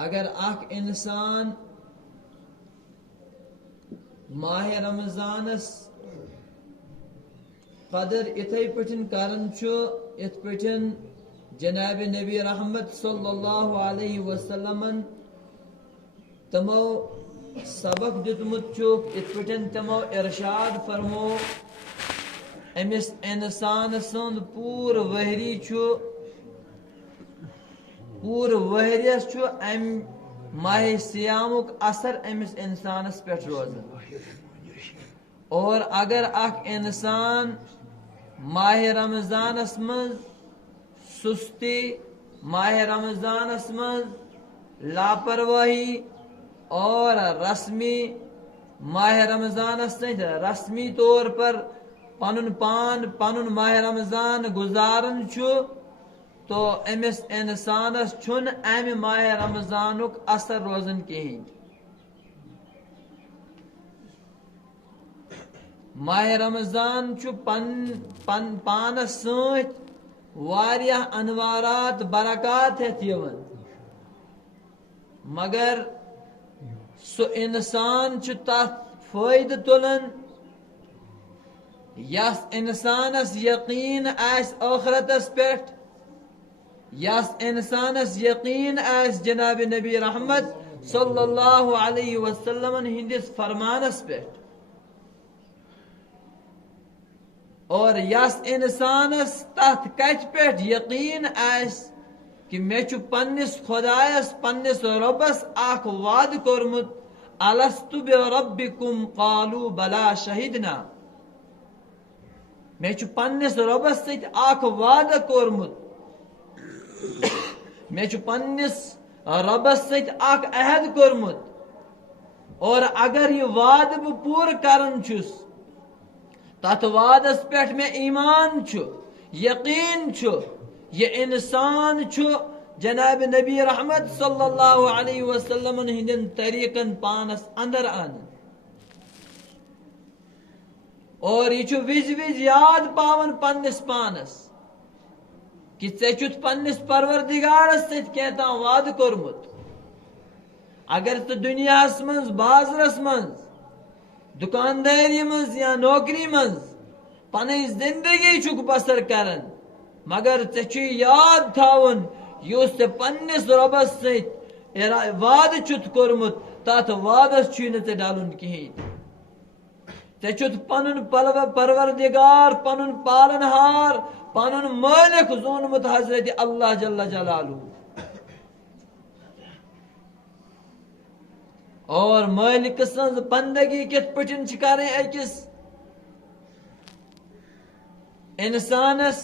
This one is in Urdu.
اگر اخ انسان ماہ رمضانس قدر اتھے پٹھن کرن چھو ات پٹھن جناب نبی رحمت صلی اللہ علیہ وسلم تمو سبق دتمت چھوک ات پٹھن تمو ارشاد فرمو امس انسان سند پور وہری چھو پور وہریس چھو ام ماہ سیامک اثر امس انسانس پہ روزان اور اگر اخ انسان ماہ رمضانس من سستی ماہ رمضانس من لاپرواہی اور رسمی ماہ رمضانس رسمی طور پر پنن پان پنن ماہ رمضان گزارن چھو تو امس انسانس چھن ام ماہ رمضانک اثر روزن کہین ماہ رمضان چھو پانس ست واریاہ انوارات برکات ہتھ یوان مگر سو انسان چھو تات فائدہ تلن یس انسانس یقین آس آخرتس پیٹھ یس انسانس یقین آس جناب نبی رحمت صلی اللہ علیہ وسلم ہندس فرمانس پیٹھ اور یس انسانس تات کت پیٹھ یقین آس کہ میں چھو پنس خدایس پنس ربس اخ وعد کورمت الستو بربکم قالوا بلا شہدنا میں چھو پنس ربس ست اخ وعدہ کورمت میں چھو پنس ربس ست اخ عہد کورمت اور اگر یہ وعدہ بہ پور کرن چھس تات وعدس پیٹھ میں ایمان چھو یقین چھو یہ انسان چھو جناب نبی رحمت صلی اللہ علیہ وسلم ہندن طریقن پانس اندر آن اور یہ چھو وز وز یاد پاون پنس پانس کہ ژے چھُتھ پنس پروردگارس ست کیتا وعد کورمت اگر تو دنیاس منز بازرس منز دکانداری منز یا نوکری منز پنی زندگی چھک بسر کرن مگر ژے چھُے یاد تھاون یُس ژے پنس ربس ست وعد چھُتھ کورمت تات وعدس چھُے نہٕ ژے ڈالُن کہین ژے چھُتھ پنن پروردگار پنن پالنہار پنن مالک زونمت حضرت اللہ جل جلالہ اور مالک سنز بندگی کت پٹن کریں اکس انسانس